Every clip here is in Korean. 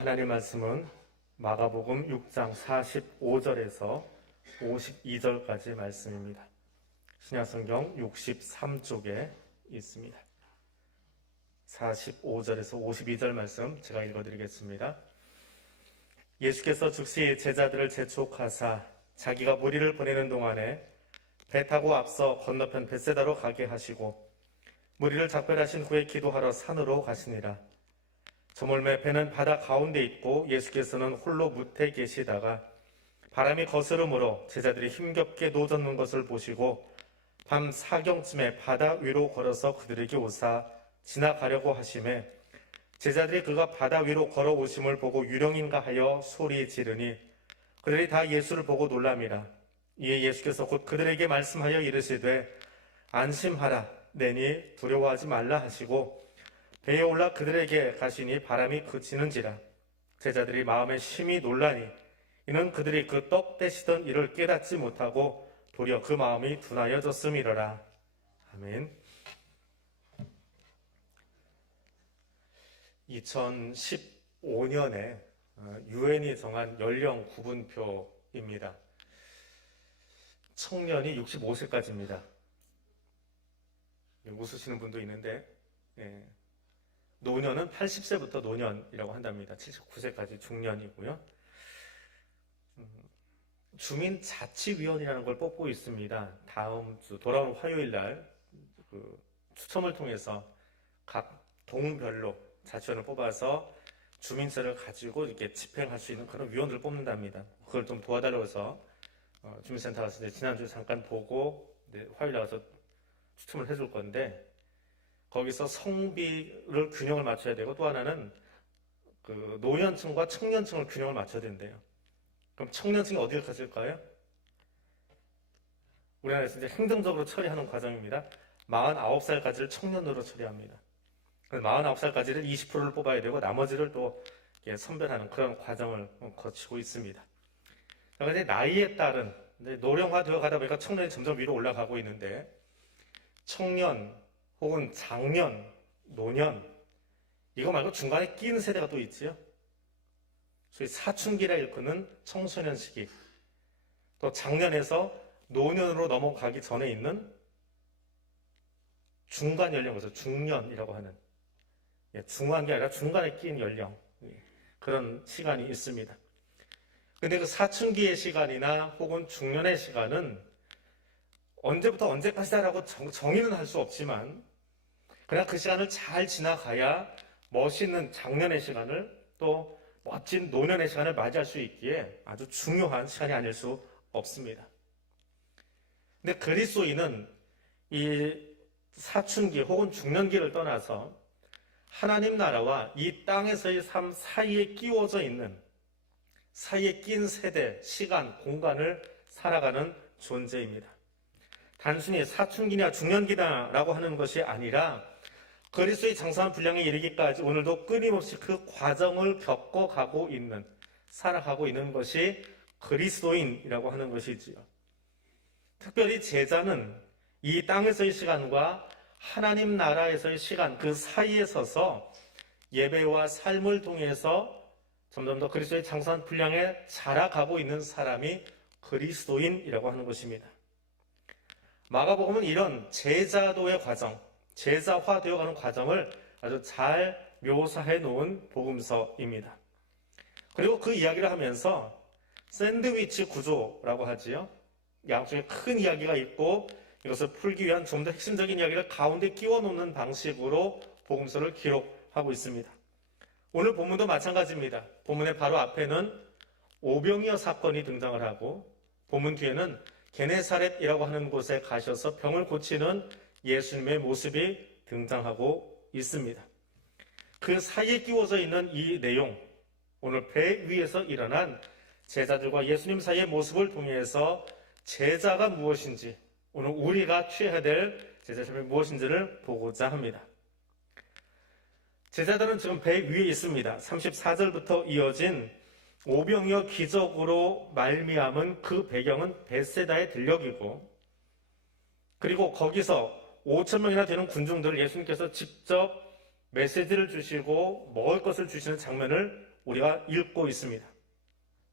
하나님 말씀은 마가복음 6장 45절에서 52절까지 말씀입니다. 신약성경 63쪽에 있습니다. 45절에서 52절 말씀 제가 읽어드리겠습니다. 예수께서 즉시 제자들을 재촉하사 자기가 무리를 보내는 동안에 배 타고 앞서 건너편 벳세다로 가게 하시고 무리를 작별하신 후에 기도하러 산으로 가시니라. 저물매 배는 바다 가운데 있고 예수께서는 홀로 무태 계시다가 바람이 거스름으로 제자들이 힘겹게 노젓는 것을 보시고 밤 사경쯤에 바다 위로 걸어서 그들에게 오사 지나가려고 하심에 제자들이 그가 바다 위로 걸어오심을 보고 유령인가 하여 소리 지르니 그들이 다 예수를 보고 놀람이라. 이에 예수께서 곧 그들에게 말씀하여 이르시되 안심하라 내니 두려워하지 말라 하시고 배에 올라 그들에게 가시니 바람이 그치는지라. 제자들이 마음에 심히 놀라니 이는 그들이 그 떡 떼시던 일을 깨닫지 못하고 도리어 그 마음이 둔하여졌음이로라. 아멘. 2015년에 유엔이 정한 연령 구분표입니다. 청년이 65세까지입니다. 웃으시는 분도 있는데 노년은 80세부터 노년이라고 한답니다. 79세까지 중년이고요. 주민자치위원이라는 걸 뽑고 있습니다. 다음 주 돌아오는 화요일 날 추첨을 통해서 각 동별로 자치원을 뽑아서 주민세를 가지고 이렇게 집행할 수 있는 그런 위원들을 뽑는답니다. 그걸 좀 도와달라고 해서 주민센터 가서 지난주에 잠깐 보고 화요일 나가서 추첨을 해줄 건데 거기서 성비를 균형을 맞춰야 되고 또 하나는 그 노년층과 청년층을 균형을 맞춰야 된대요. 그럼 청년층이 어디를 갔을까요? 우리나라에서 이제 행정적으로 처리하는 과정입니다. 49살까지를 청년으로 처리합니다. 49살까지를 20%를 뽑아야 되고 나머지를 또 선별하는 그런 과정을 거치고 있습니다. 그런데 나이에 따른 노령화되어 가다 보니까 청년이 점점 위로 올라가고 있는데 청년 혹은 장년, 노년 이거 말고 중간에 끼는 세대가 또 있지요. 소위 사춘기라 일컫는 청소년 시기, 또 장년에서 노년으로 넘어가기 전에 있는 중간 연령에서 중년이라고 하는 중후한 게 아니라 중간에 끼인 연령 그런 시간이 있습니다. 근데 그 사춘기의 시간이나 혹은 중년의 시간은 언제부터 언제까지다라고 정의는 할 수 없지만 그냥 그 시간을 잘 지나가야 멋있는 장년의 시간을 또 멋진 노년의 시간을 맞이할 수 있기에 아주 중요한 시간이 아닐 수 없습니다. 근데 그리스도인은 이 사춘기 혹은 중년기를 떠나서 하나님 나라와 이 땅에서의 삶 사이에 끼워져 있는 사이에 낀 세대, 시간, 공간을 살아가는 존재입니다. 단순히 사춘기나 중년기다라고 하는 것이 아니라 그리스도의 장사한 분량에 이르기까지 오늘도 끊임없이 그 과정을 겪어가고 있는, 살아가고 있는 것이 그리스도인이라고 하는 것이지요. 특별히 제자는 이 땅에서의 시간과 하나님 나라에서의 시간 그 사이에 서서 예배와 삶을 통해서 점점 더 그리스도의 장사한 분량에 자라가고 있는 사람이 그리스도인이라고 하는 것입니다. 마가복음은 이런 제자도의 과정, 제자화 되어가는 과정을 아주 잘 묘사해 놓은 복음서입니다. 그리고 그 이야기를 하면서 샌드위치 구조라고 하지요. 양쪽에 큰 이야기가 있고 이것을 풀기 위한 좀 더 핵심적인 이야기를 가운데 끼워 놓는 방식으로 복음서를 기록하고 있습니다. 오늘 본문도 마찬가지입니다. 본문의 바로 앞에는 오병이어 사건이 등장을 하고 본문 뒤에는 게네사렛이라고 하는 곳에 가셔서 병을 고치는 예수님의 모습이 등장하고 있습니다. 그 사이에 끼워져 있는 이 내용, 오늘 배 위에서 일어난 제자들과 예수님 사이의 모습을 통해서 제자가 무엇인지, 오늘 우리가 취해야 될 제자심이 무엇인지를 보고자 합니다. 제자들은 지금 배 위에 있습니다. 34절부터 이어진 오병이어 기적으로 말미암은 그 배경은 벳세다의 들녘이고 그리고 거기서 5,000명이나 되는 군중들을 예수님께서 직접 메시지를 주시고 먹을 것을 주시는 장면을 우리가 읽고 있습니다.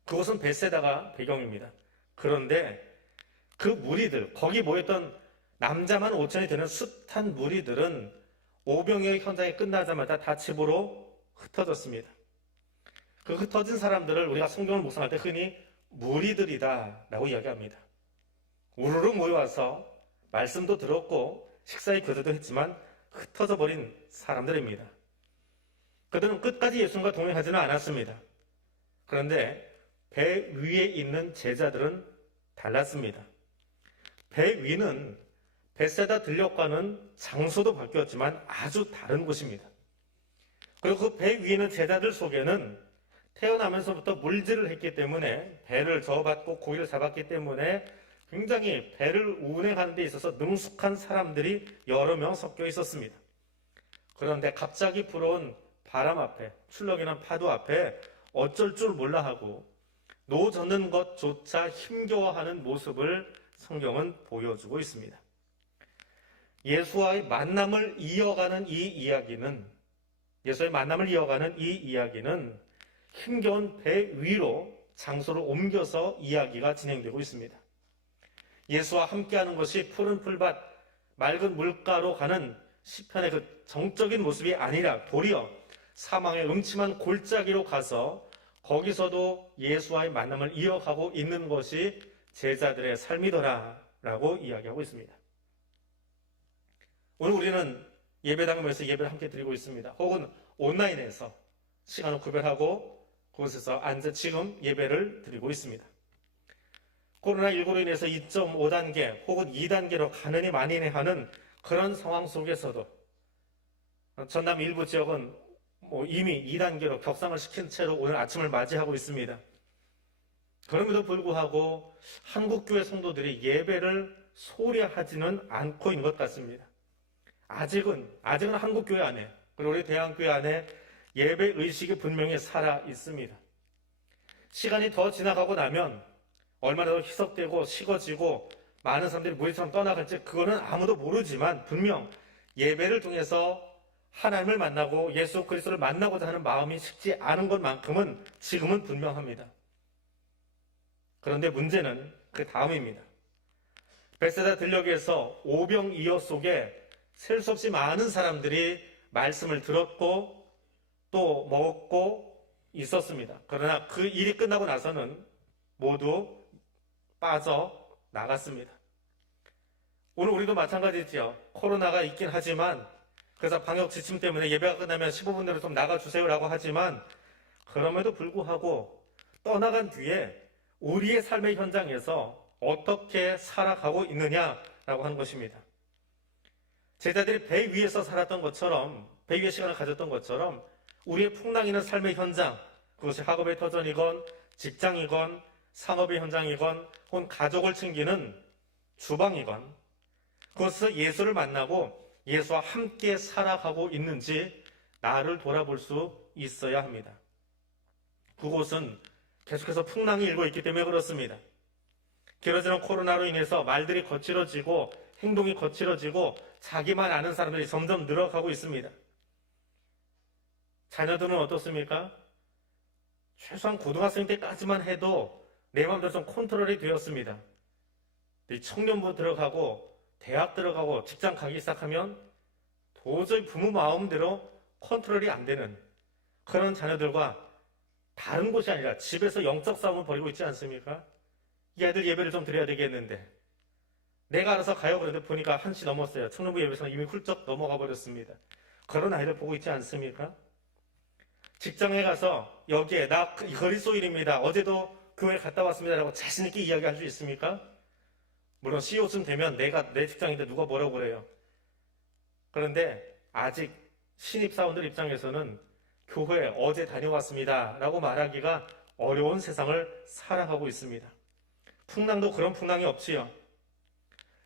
그곳은 벳세다가 배경입니다. 그런데 그 무리들, 거기 모였던 남자만 5천이 되는 숱한 무리들은 오병이어 현장이 끝나자마자 다 집으로 흩어졌습니다. 그 흩어진 사람들을 우리가 성경을 묵상할 때 흔히 무리들이다 라고 이야기합니다. 우르르 모여와서 말씀도 들었고 식사의 교제도 했지만 흩어져 버린 사람들입니다. 그들은 끝까지 예수님과 동행하지는 않았습니다. 그런데 배 위에 있는 제자들은 달랐습니다. 배 위는 벳세다 들녘과는 장소도 바뀌었지만 아주 다른 곳입니다. 그리고 그 배 위에 있는 제자들 속에는 태어나면서부터 물질을 했기 때문에 배를 저어받고 고기를 잡았기 때문에 굉장히 배를 운행하는 데 있어서 능숙한 사람들이 여러 명 섞여 있었습니다. 그런데 갑자기 불어온 바람 앞에, 출렁이는 파도 앞에 어쩔 줄 몰라 하고 노 젓는 것조차 힘겨워하는 모습을 성경은 보여주고 있습니다. 예수와의 만남을 이어가는 이 이야기는 힘겨운 배 위로 장소를 옮겨서 이야기가 진행되고 있습니다. 예수와 함께하는 것이 푸른 풀밭, 맑은 물가로 가는 시편의 그 정적인 모습이 아니라 도리어 사망의 음침한 골짜기로 가서 거기서도 예수와의 만남을 이어가고 있는 것이 제자들의 삶이더라라고 이야기하고 있습니다. 오늘 우리는 예배당에서 예배를 함께 드리고 있습니다. 혹은 온라인에서 시간을 구별하고 그곳에서 앉아 지금 예배를 드리고 있습니다. 코로나19로 인해서 2.5단계 혹은 2단계로 가느니 마니니 하는 그런 상황 속에서도 전남 일부 지역은 이미 2단계로 격상을 시킨 채로 오늘 아침을 맞이하고 있습니다. 그럼에도 불구하고 한국교회 성도들이 예배를 소홀히 하지는 않고 있는 것 같습니다. 아직은 한국교회 안에, 그리고 우리 대한교회 안에 예배 의식이 분명히 살아 있습니다. 시간이 더 지나가고 나면 얼마나 더 희석되고 식어지고 많은 사람들이 무리처럼 떠나갈지 그거는 아무도 모르지만 분명 예배를 통해서 하나님을 만나고 예수 그리스도를 만나고자 하는 마음이 식지 않은 것만큼은 지금은 분명합니다. 그런데 문제는 그 다음입니다. 벳세다 들녘에서 오병이어 속에 셀 수 없이 많은 사람들이 말씀을 들었고 또 먹었고 있었습니다. 그러나 그 일이 끝나고 나서는 모두 빠져나갔습니다. 오늘 우리도 마찬가지지요. 코로나가 있긴 하지만 그래서 방역 지침 때문에 예배가 끝나면 15분 내로 좀 나가주세요라고 하지만 그럼에도 불구하고 떠나간 뒤에 우리의 삶의 현장에서 어떻게 살아가고 있느냐라고 하는 것입니다. 제자들이 배 위에서 살았던 것처럼, 배 위에 시간을 가졌던 것처럼 우리의 풍랑이는 삶의 현장, 그것이 학업의 터전이건 직장이건 상업의 현장이건 혹은 가족을 챙기는 주방이건 그것에서 예수를 만나고 예수와 함께 살아가고 있는지 나를 돌아볼 수 있어야 합니다. 그곳은 계속해서 풍랑이 일고 있기 때문에 그렇습니다. 길어지는 코로나로 인해서 말들이 거칠어지고 행동이 거칠어지고 자기만 아는 사람들이 점점 늘어가고 있습니다. 자녀들은 어떻습니까? 최소한 고등학생 때까지만 해도 내 마음대로 좀 컨트롤이 되었습니다. 청년부 들어가고 대학 들어가고 직장 가기 시작하면 도저히 부모 마음대로 컨트롤이 안 되는 그런 자녀들과 다른 곳이 아니라 집에서 영적 싸움을 벌이고 있지 않습니까? 이 아이들 예배를 좀 드려야 되겠는데 내가 알아서 가요. 그런데 보니까 1시 넘었어요. 청년부 예배에서 이미 훌쩍 넘어가 버렸습니다. 그런 아이들 보고 있지 않습니까? 직장에 가서 여기에 나 그리스도인입니다. 어제도 교회 갔다 왔습니다. 라고 자신있게 이야기할 수 있습니까? 물론 CEO쯤 되면 내 직장인데 누가 뭐라고 그래요. 그런데 아직 신입사원들 입장에서는 교회 어제 다녀왔습니다. 라고 말하기가 어려운 세상을 살아가고 있습니다. 풍랑도 그런 풍랑이 없지요.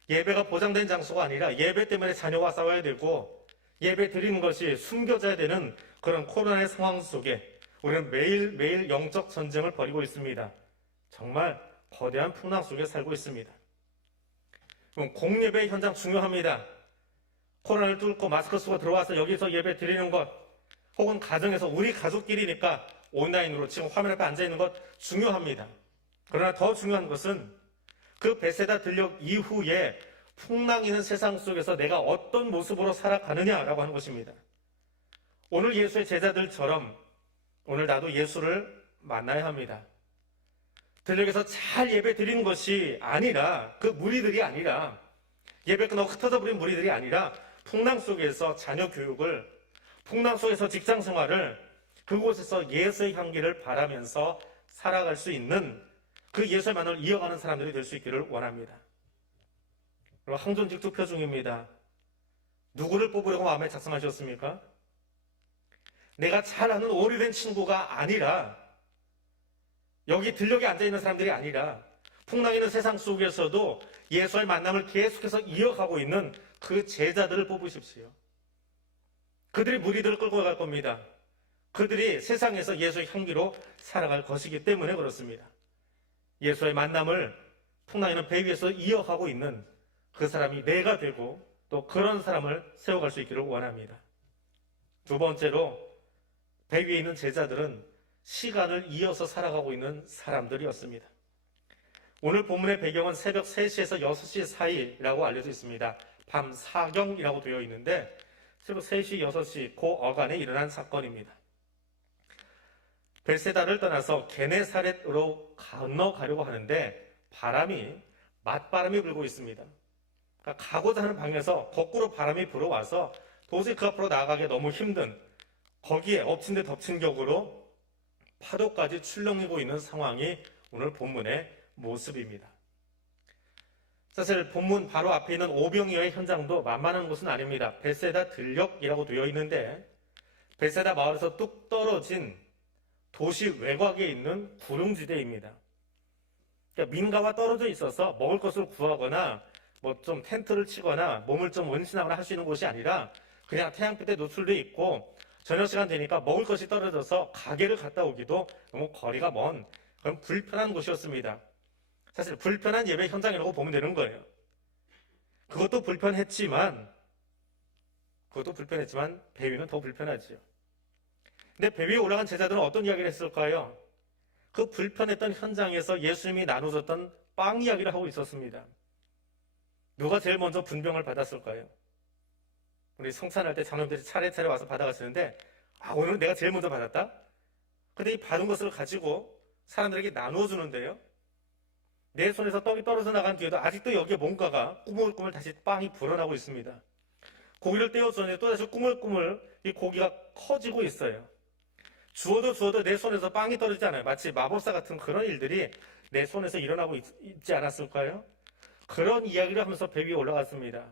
예배가 보장된 장소가 아니라 예배 때문에 자녀와 싸워야 되고 예배 드리는 것이 숨겨져야 되는 그런 코로나의 상황 속에 우리는 매일매일 영적 전쟁을 벌이고 있습니다. 정말 거대한 풍랑 속에 살고 있습니다. 그럼 공예배 현장 중요합니다. 코로나를 뚫고 마스크 쓰고 들어와서 여기서 예배 드리는 것 혹은 가정에서 우리 가족끼리니까 온라인으로 지금 화면 앞에 앉아 있는 것 중요합니다. 그러나 더 중요한 것은 그 베세다 들녘 이후에 풍랑이는 세상 속에서 내가 어떤 모습으로 살아가느냐라고 하는 것입니다. 오늘 예수의 제자들처럼 오늘 나도 예수를 만나야 합니다. 들녘에서 잘 예배 드리는 것이 아니라, 그 무리들이 아니라, 예배 끝나고 흩어져 버린 무리들이 아니라 풍랑 속에서 자녀 교육을, 풍랑 속에서 직장 생활을, 그곳에서 예수의 향기를 바라면서 살아갈 수 있는 그 예수의 만남을 이어가는 사람들이 될 수 있기를 원합니다. 그리고 항존직 투표 중입니다. 누구를 뽑으려고 마음에 작성하셨습니까? 내가 잘 아는 오래된 친구가 아니라, 여기 들녘에 앉아있는 사람들이 아니라 풍랑 있는 세상 속에서도 예수의 만남을 계속해서 이어가고 있는 그 제자들을 뽑으십시오. 그들이 무리들을 끌고 갈 겁니다. 그들이 세상에서 예수의 향기로 살아갈 것이기 때문에 그렇습니다. 예수의 만남을 풍랑 있는 배 위에서 이어가고 있는 그 사람이 내가 되고 또 그런 사람을 세워갈 수 있기를 원합니다. 두 번째로, 배 위에 있는 제자들은 시간을 이어서 살아가고 있는 사람들이었습니다. 오늘 본문의 배경은 새벽 3시에서 6시 사이라고 알려져 있습니다. 밤 사경이라고 되어 있는데 새벽 3시, 6시 그 어간에 일어난 사건입니다. 벳세다를 떠나서 게네사렛으로 건너가려고 하는데 맞바람이 불고 있습니다. 그러니까 가고자 하는 방향에서 거꾸로 바람이 불어와서 도저히 그 앞으로 나아가기 너무 힘든, 거기에 엎친 데 덮친 격으로 파도까지 출렁이고 있는 상황이 오늘 본문의 모습입니다. 사실 본문 바로 앞에 있는 오병이어의 현장도 만만한 곳은 아닙니다. 벳세다 들녘이라고 되어 있는데 벳세다 마을에서 뚝 떨어진 도시 외곽에 있는 구릉지대입니다. 그러니까 민가와 떨어져 있어서 먹을 것을 구하거나 뭐 좀 텐트를 치거나 몸을 좀 원신하거나 할 수 있는 곳이 아니라 그냥 태양빛에 노출돼 있고 저녁 시간 되니까 먹을 것이 떨어져서 가게를 갔다 오기도 너무 거리가 먼 그런 불편한 곳이었습니다. 사실 불편한 예배 현장이라고 보면 되는 거예요. 그것도 불편했지만 배 위는 더 불편하지요. 근데 배 위에 올라간 제자들은 어떤 이야기를 했을까요? 그 불편했던 현장에서 예수님이 나누셨던 빵 이야기를 하고 있었습니다. 누가 제일 먼저 분병을 받았을까요? 우리 성찬할 때 장로님들이 차례차례 와서 받아가시는데 오늘은 내가 제일 먼저 받았다? 근데 이 받은 것을 가지고 사람들에게 나누어 주는데요, 내 손에서 떡이 떨어져 나간 뒤에도 아직도 여기에 뭔가가 꾸물꾸물 다시 빵이 불어나고 있습니다. 고기를 떼어주는데 또다시 꾸물꾸물 이 고기가 커지고 있어요. 주워도 내 손에서 빵이 떨어지지 않아요. 마치 마법사 같은 그런 일들이 내 손에서 일어나고 있지 않았을까요? 그런 이야기를 하면서 배 위에 올라갔습니다.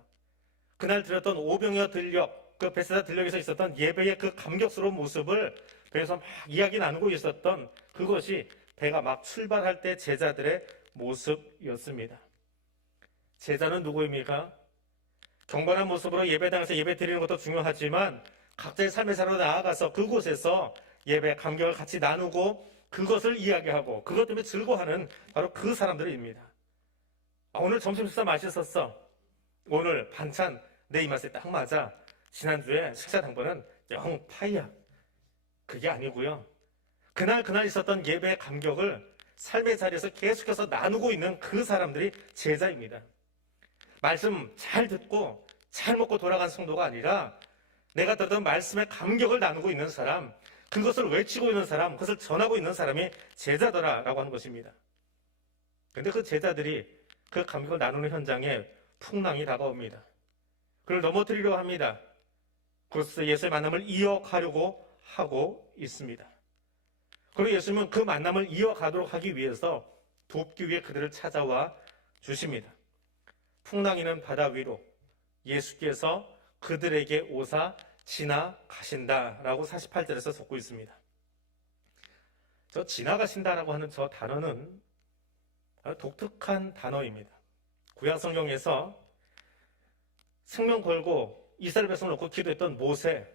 그날 드렸던 오병이어 들녘, 그 벳세다 들녘에서 있었던 예배의 그 감격스러운 모습을 배에서 막 이야기 나누고 있었던 그것이 배가 막 출발할 때 제자들의 모습이었습니다. 제자는 누구입니까? 경건한 모습으로 예배당에서 예배 드리는 것도 중요하지만 각자의 삶의 자리로 나아가서 그곳에서 예배 감격을 같이 나누고 그것을 이야기하고 그것 때문에 즐거워하는 바로 그 사람들입니다. 오늘 점심 식사 맛있었어. 오늘 반찬 내 입맛에 딱 맞아. 지난주에 식사 당번은 영 파이야. 그게 아니고요. 그날 있었던 예배의 감격을 삶의 자리에서 계속해서 나누고 있는 그 사람들이 제자입니다. 말씀 잘 듣고 잘 먹고 돌아간 성도가 아니라 내가 들었던 말씀의 감격을 나누고 있는 사람, 그것을 외치고 있는 사람, 그것을 전하고 있는 사람이 제자더라라고 하는 것입니다. 그런데 그 제자들이 그 감격을 나누는 현장에 풍랑이 다가옵니다. 그를 넘어뜨리려고 합니다. 그래서 예수의 만남을 이어가려고 하고 있습니다. 그리고 예수님은 그 만남을 이어가도록 하기 위해서 돕기 위해 그들을 찾아와 주십니다. 풍랑이는 바다 위로 예수께서 그들에게 오사 지나가신다라고 48절에서 적고 있습니다. 저 지나가신다라고 하는 저 단어는 아주 독특한 단어입니다. 구약 성경에서 생명 걸고 이스라엘 백성을 놓고 기도했던 모세,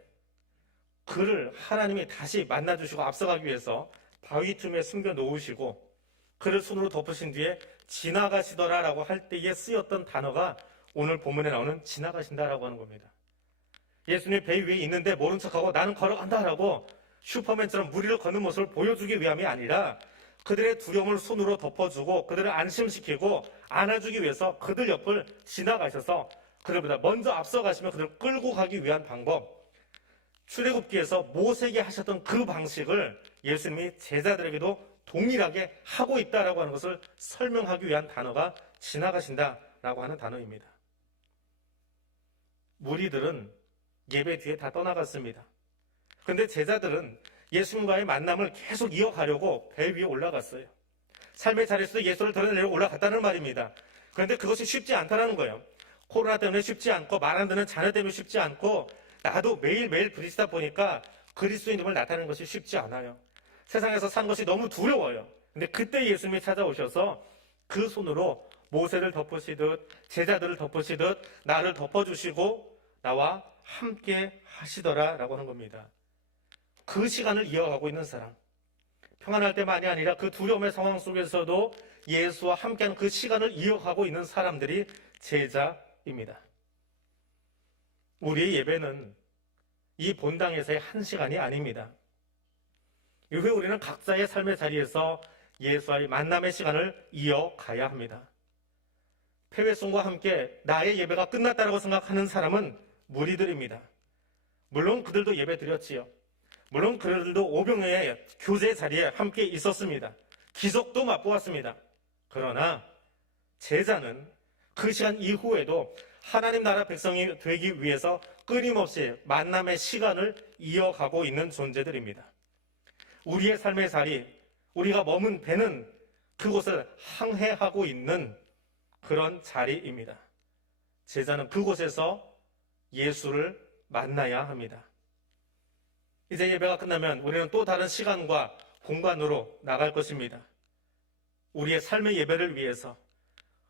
그를 하나님이 다시 만나주시고 앞서가기 위해서 바위 틈에 숨겨 놓으시고 그를 손으로 덮으신 뒤에 지나가시더라라고 할 때에 쓰였던 단어가 오늘 본문에 나오는 지나가신다라고 하는 겁니다. 예수님이 배 위에 있는데 모른 척하고 나는 걸어간다라고 슈퍼맨처럼 무리를 걷는 모습을 보여주기 위함이 아니라 그들의 두려움을 손으로 덮어주고 그들을 안심시키고 안아주기 위해서 그들 옆을 지나가셔서 그들보다 먼저 앞서가시며 그들을 끌고 가기 위한 방법, 출애굽기에서 모세에게 하셨던 그 방식을 예수님이 제자들에게도 동일하게 하고 있다라고 하는 것을 설명하기 위한 단어가 지나가신다라고 하는 단어입니다. 무리들은 예배 뒤에 다 떠나갔습니다. 그런데 제자들은 예수님과의 만남을 계속 이어가려고 배 위에 올라갔어요. 삶의 자리에서 예수를 드러내려 올라갔다는 말입니다. 그런데 그것이 쉽지 않다는 거예요. 코로나 때문에 쉽지 않고 말 안 듣는 자녀 때문에 쉽지 않고 나도 매일매일 부딪히다 보니까 그리스도인임을 나타내는 것이 쉽지 않아요. 세상에서 사는 것이 너무 두려워요. 근데 그때 예수님이 찾아오셔서 그 손으로 모세를 덮으시듯 제자들을 덮으시듯 나를 덮어주시고 나와 함께 하시더라라고 하는 겁니다. 그 시간을 이어가고 있는 사람, 평안할 때만이 아니라 그 두려움의 상황 속에서도 예수와 함께하는 그 시간을 이어가고 있는 사람들이 제자입니다. 우리의 예배는 이 본당에서의 한 시간이 아닙니다. 이후에 우리는 각자의 삶의 자리에서 예수와의 만남의 시간을 이어가야 합니다. 폐회송과 함께 나의 예배가 끝났다고 생각하는 사람은 무리들입니다. 물론 그들도 예배 드렸지요. 물론 그들도 오병이어의 교제 자리에 함께 있었습니다. 기적도 맛보았습니다. 그러나 제자는 그 시간 이후에도 하나님 나라 백성이 되기 위해서 끊임없이 만남의 시간을 이어가고 있는 존재들입니다. 우리의 삶의 자리, 우리가 머문 배는 그곳을 항해하고 있는 그런 자리입니다. 제자는 그곳에서 예수를 만나야 합니다. 이제 예배가 끝나면 우리는 또 다른 시간과 공간으로 나갈 것입니다. 우리의 삶의 예배를 위해서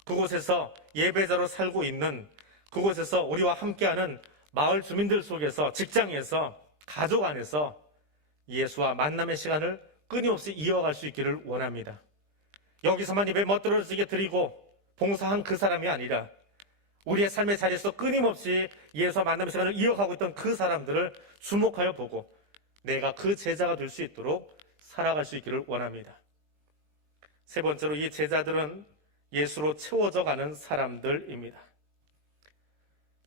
그곳에서 예배자로 살고 있는 그곳에서 우리와 함께하는 마을 주민들 속에서 직장에서 가족 안에서 예수와 만남의 시간을 끊임없이 이어갈 수 있기를 원합니다. 여기서만 예배 멋들어지게 드리고 봉사한 그 사람이 아니라 우리의 삶의 자리에서 끊임없이 예수와 만남의 시간을 이어가고 있던 그 사람들을 주목하여 보고 내가 그 제자가 될 수 있도록 살아갈 수 있기를 원합니다. 세 번째로 이 제자들은 예수로 채워져 가는 사람들입니다.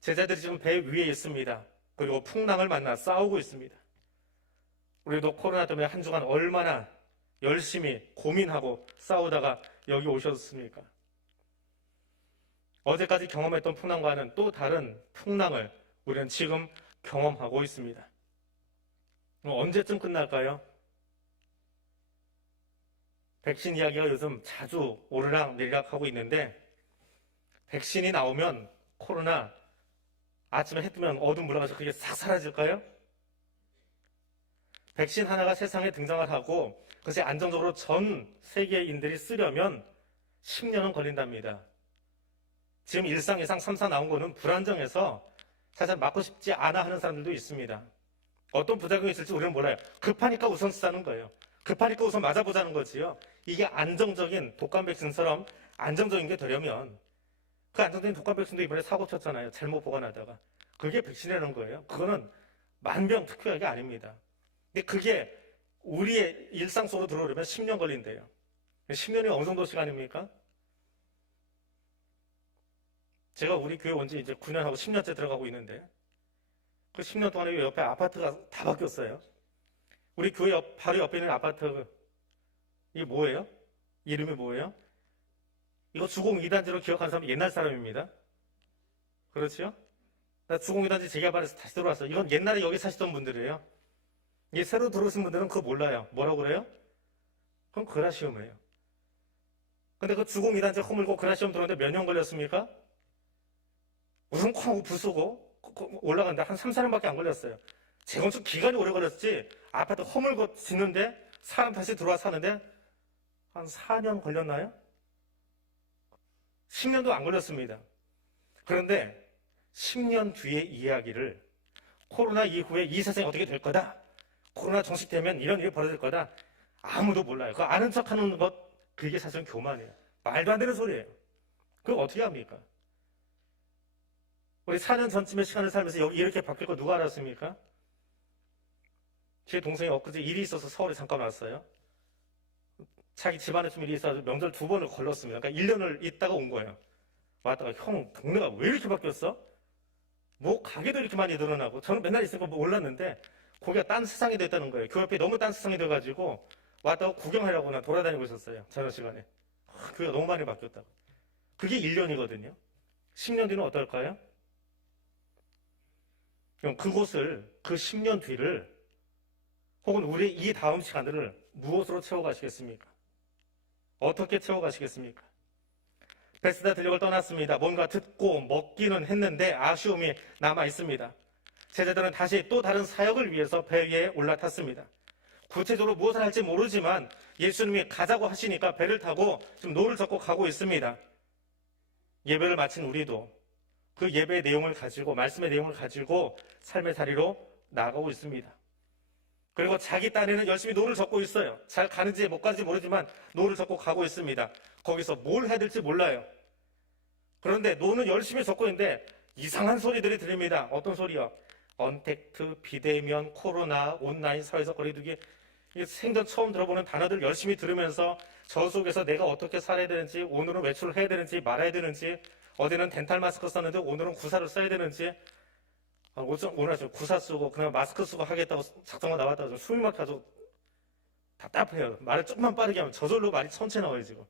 제자들이 지금 배 위에 있습니다. 그리고 풍랑을 만나 싸우고 있습니다. 우리도 코로나 때문에 한 주간 얼마나 열심히 고민하고 싸우다가 여기 오셨습니까? 어제까지 경험했던 풍랑과는 또 다른 풍랑을 우리는 지금 경험하고 있습니다. 언제쯤 끝날까요? 백신 이야기가 요즘 자주 오르락 내리락 하고 있는데 백신이 나오면 코로나 아침에 해 뜨면 어둠 물러가서 그게 싹 사라질까요? 백신 하나가 세상에 등장을 하고 그것이 안정적으로 전 세계인들이 쓰려면 10년은 걸린답니다. 지금 일상, 예상, 3사 나온 거는 불안정해서 사실 맞고 싶지 않아 하는 사람들도 있습니다. 어떤 부작용이 있을지 우리는 몰라요. 급하니까 우선 쓰자는 거예요. 급하니까 우선 맞아보자는 거지요. 이게 안정적인 독감 백신처럼 안정적인 게 되려면 그 안정적인 독감 백신도 이번에 사고 쳤잖아요. 잘못 보관하다가. 그게 백신이라는 거예요. 그거는 만병특효약이 아닙니다. 근데 그게 우리의 일상 속으로 들어오려면 10년 걸린대요. 10년이 어느 정도 시간입니까? 제가 우리 교회 온 지 이제 9년하고 10년째 들어가고 있는데 그 10년 동안에 옆에 아파트가 다 바뀌었어요. 우리 교회 바로 옆에 있는 아파트 이게 뭐예요? 이름이 뭐예요? 이거 주공 2단지로 기억하는 사람은 옛날 사람입니다. 그렇죠? 나 주공 2단지 재개발해서 다시 들어왔어요. 이건 옛날에 여기 사시던 분들이에요. 이 새로 들어오신 분들은 그거 몰라요. 뭐라고 그래요? 그건 그라시움이에요. 근데 그 주공 2단지 허물고 그라시움 들어오는데 몇 년 걸렸습니까? 우선 쾅 하고 부수고 올라가는데 한 3, 4년밖에 안 걸렸어요. 재건축 기간이 오래 걸렸지 아파트 허물고 짓는데 사람 다시 들어와 사는데 한 4년 걸렸나요? 10년도 안 걸렸습니다. 그런데 10년 뒤의 이야기를 코로나 이후에 이 세상이 어떻게 될 거다. 코로나 종식되면 이런 일이 벌어질 거다. 아무도 몰라요. 그거 아는 척하는 것 그게 사실은 교만이에요. 말도 안 되는 소리예요. 그걸 어떻게 합니까? 우리 4년 전쯤의 시간을 살면서 여기 이렇게 바뀔 거 누가 알았습니까? 제 동생이 엊그제 일이 있어서 서울에 잠깐 왔어요. 자기 집안에 좀 일이 있어서 명절 2번을 걸렀습니다. 그러니까 1년을 있다가 온 거예요. 왔다가 형 동네가 왜 이렇게 바뀌었어? 뭐 가게도 이렇게 많이 늘어나고 저는 맨날 있으니까 몰랐는데 거기가 딴 세상이 됐다는 거예요. 교회 앞에 너무 딴 세상이 돼가지고 왔다가 구경하려고 돌아다니고 있었어요. 저녁 시간에. 교회가 너무 많이 바뀌었다고. 그게 1년이거든요. 10년 뒤는 어떨까요? 그럼 그곳을 그 10년 뒤를 혹은 우리 이 다음 시간들을 무엇으로 채워가시겠습니까? 어떻게 채워가시겠습니까? 베스다 들녘을 떠났습니다. 뭔가 듣고 먹기는 했는데 아쉬움이 남아 있습니다. 제자들은 다시 또 다른 사역을 위해서 배 위에 올라탔습니다. 구체적으로 무엇을 할지 모르지만 예수님이 가자고 하시니까 배를 타고 지금 노를 젓고 가고 있습니다. 예배를 마친 우리도 그 예배의 내용을 가지고 말씀의 내용을 가지고 삶의 자리로 나아가고 있습니다. 그리고 자기 딴에는 열심히 노를 젓고 있어요. 잘 가는지 못 가는지 모르지만 노를 젓고 가고 있습니다. 거기서 뭘 해야 될지 몰라요. 그런데 노는 열심히 젓고 있는데 이상한 소리들이 들립니다. 어떤 소리요? 언택트, 비대면, 코로나, 온라인, 사회적 거리두기, 생전 처음 들어보는 단어들 열심히 들으면서 저 속에서 내가 어떻게 살아야 되는지, 오늘은 외출을 해야 되는지 말아야 되는지, 어제는 덴탈 마스크 썼는데 오늘은 구사를 써야 되는지, 오늘 아주 구사 쓰고 그냥 마스크 쓰고 하겠다고 작정하고 나왔다가 좀 숨이 막혀서 답답해요. 말을 조금만 빠르게 하면 저절로 말이 천천히 나와요. 지금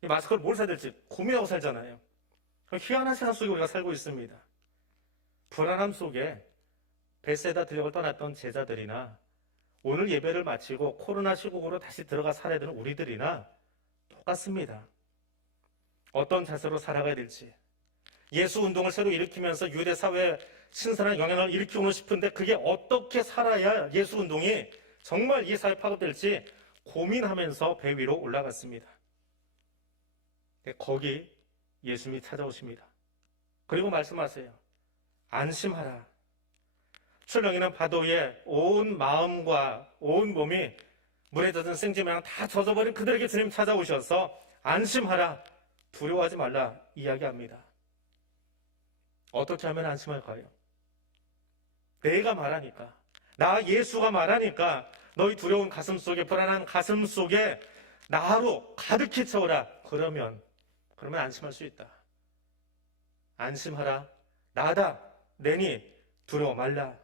이 마스크를 뭘 사야 될지 고민하고 살잖아요. 희한한 세상 속에 우리가 살고 있습니다. 불안함 속에 베세다 들녘을 떠났던 제자들이나 오늘 예배를 마치고 코로나 시국으로 다시 들어가 살아야 되는 우리들이나 똑같습니다. 어떤 자세로 살아가야 될지, 예수 운동을 새로 일으키면서 유대 사회에 신선한 영향을 일으키고는 싶은데 그게 어떻게 살아야 예수 운동이 정말 이 사회에 파급될지 고민하면서 배 위로 올라갔습니다. 거기 예수님이 찾아오십니다. 그리고 말씀하세요. 안심하라. 출렁이는 파도 위에 온 마음과 온 몸이 물에 젖은 생쥐모양 다 젖어버린 그들에게 주님 찾아오셔서 안심하라, 두려워하지 말라 이야기합니다. 어떻게 하면 안심할까요? 내가 말하니까, 나 예수가 말하니까 너희 두려운 가슴 속에, 불안한 가슴 속에 나로 가득히 채워라. 그러면 안심할 수 있다. 안심하라. 나다. 내니 두려워 말라.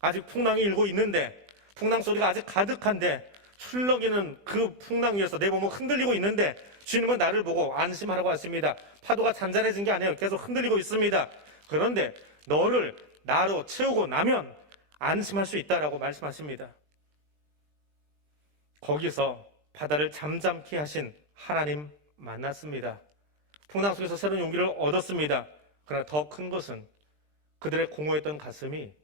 아직 풍랑이 일고 있는데, 풍랑 소리가 아직 가득한데, 출렁이는 그 풍랑 위에서 내 몸은 흔들리고 있는데 주님은 나를 보고 안심하라고 하십니다. 파도가 잔잔해진 게 아니에요. 계속 흔들리고 있습니다. 그런데 너를 나로 채우고 나면 안심할 수 있다라고 말씀하십니다. 거기서 바다를 잠잠케 하신 하나님 만났습니다. 풍랑 속에서 새로운 용기를 얻었습니다. 그러나 더 큰 것은 그들의 공허했던 가슴이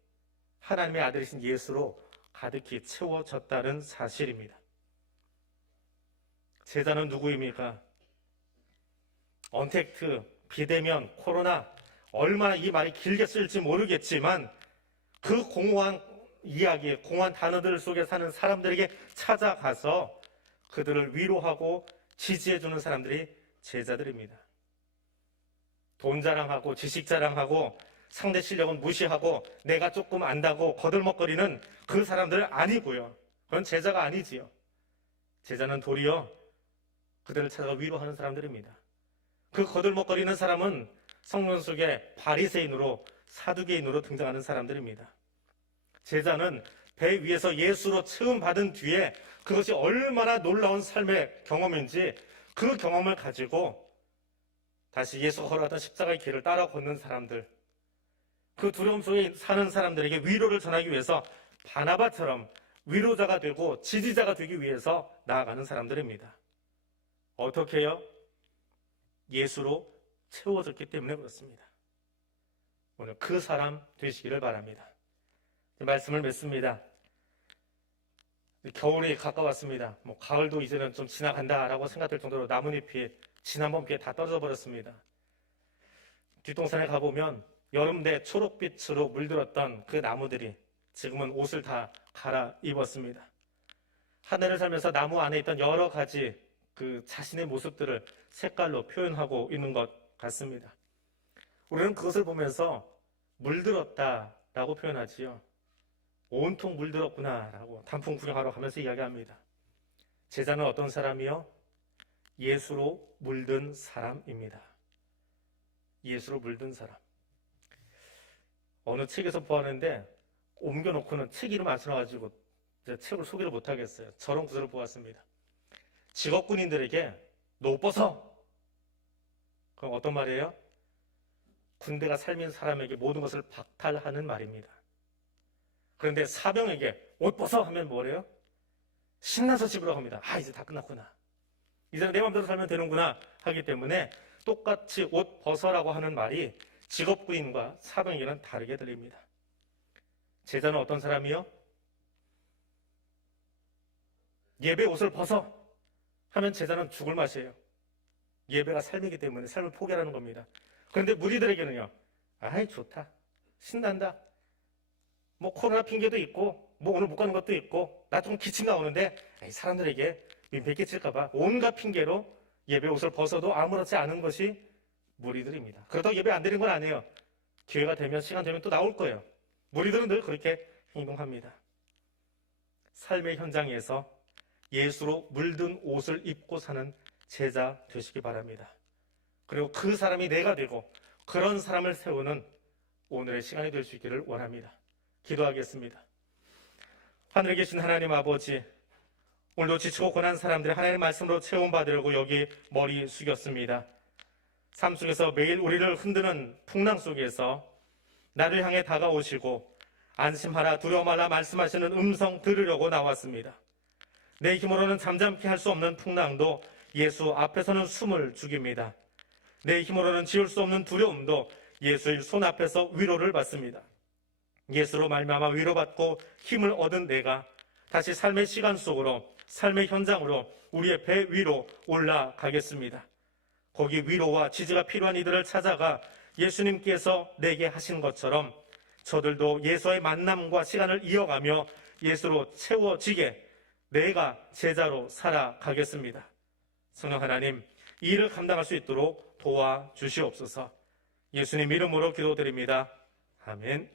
하나님의 아들이신 예수로 가득히 채워졌다는 사실입니다. 제자는 누구입니까? 언택트, 비대면, 코로나, 얼마나 이 말이 길게 쓸지 모르겠지만 그 공허한 이야기, 공허한 단어들 속에 사는 사람들에게 찾아가서 그들을 위로하고 지지해주는 사람들이 제자들입니다. 돈 자랑하고 지식 자랑하고 상대 실력은 무시하고 내가 조금 안다고 거들먹거리는 그 사람들 아니고요. 그건 제자가 아니지요. 제자는 도리어 그들을 찾아가 위로하는 사람들입니다. 그 거들먹거리는 사람은 성경 속에 바리새인으로, 사두개인으로 등장하는 사람들입니다. 제자는 배 위에서 예수로 체험받은 뒤에 그것이 얼마나 놀라운 삶의 경험인지 그 경험을 가지고 다시 예수가 걸어갔던 십자가의 길을 따라 걷는 사람들, 그 두려움 속에 사는 사람들에게 위로를 전하기 위해서 바나바처럼 위로자가 되고 지지자가 되기 위해서 나아가는 사람들입니다. 어떻게 해요? 예수로 채워졌기 때문에 그렇습니다. 오늘 그 사람 되시기를 바랍니다. 말씀을 맺습니다. 겨울이 가까웠습니다. 가을도 이제는 좀 지나간다라고 생각될 정도로 나뭇잎이 지난번 비에 다 떨어져 버렸습니다. 뒷동산에 가보면 여름 내 초록빛으로 물들었던 그 나무들이 지금은 옷을 다 갈아입었습니다. 한 해를 살면서 나무 안에 있던 여러 가지 그 자신의 모습들을 색깔로 표현하고 있는 것 같습니다. 우리는 그것을 보면서 물들었다라고 표현하지요. 온통 물들었구나라고 단풍 구경하러 가면서 이야기합니다. 제자는 어떤 사람이요? 예수로 물든 사람입니다. 예수로 물든 사람. 어느 책에서 보았는데 옮겨놓고는 책 이름 안 써가지고 책을 소개를 못하겠어요. 저런 구절을 보았습니다. 직업군인들에게 너 옷 벗어! 그럼 어떤 말이에요? 군대가 삶인 사람에게 모든 것을 박탈하는 말입니다. 그런데 사병에게 옷 벗어! 하면 뭐래요? 신나서 집으로 갑니다. 아, 이제 다 끝났구나. 이제 내 마음대로 살면 되는구나 하기 때문에 똑같이 옷 벗어라고 하는 말이 직업군인과 사병에게는 다르게 들립니다. 제자는 어떤 사람이요? 예배 옷을 벗어 하면 제자는 죽을 맛이에요. 예배가 삶이기 때문에 삶을 포기하라는 겁니다. 그런데 무리들에게는요, 아이 좋다, 신난다, 뭐 코로나 핑계도 있고 뭐 오늘 못 가는 것도 있고 나 좀 기침가 오는데 사람들에게 민폐 끼칠까봐 온갖 핑계로 예배 옷을 벗어도 아무렇지 않은 것이 무리들입니다. 그렇다고 예배 안 드리는 건 아니에요. 기회가 되면, 시간 되면 또 나올 거예요. 무리들은 늘 그렇게 행동합니다. 삶의 현장에서 예수로 물든 옷을 입고 사는 제자 되시기 바랍니다. 그리고 그 사람이 내가 되고 그런 사람을 세우는 오늘의 시간이 될 수 있기를 원합니다. 기도하겠습니다. 하늘에 계신 하나님 아버지, 오늘도 지치고 고난 사람들이 하나님의 말씀으로 체험받으려고 여기 머리 숙였습니다. 삶 속에서 매일 우리를 흔드는 풍랑 속에서 나를 향해 다가오시고 안심하라, 두려워 말라 말씀하시는 음성 들으려고 나왔습니다. 내 힘으로는 잠잠케 할 수 없는 풍랑도 예수 앞에서는 숨을 죽입니다. 내 힘으로는 지울 수 없는 두려움도 예수의 손 앞에서 위로를 받습니다. 예수로 말미암아 위로받고 힘을 얻은 내가 다시 삶의 시간 속으로, 삶의 현장으로 우리의 배 위로 올라가겠습니다. 거기 위로와 지지가 필요한 이들을 찾아가 예수님께서 내게 하신 것처럼 저들도 예수와의 만남과 시간을 이어가며 예수로 채워지게 내가 제자로 살아가겠습니다. 성령 하나님, 이 일을 감당할 수 있도록 도와주시옵소서. 예수님 이름으로 기도드립니다. 아멘.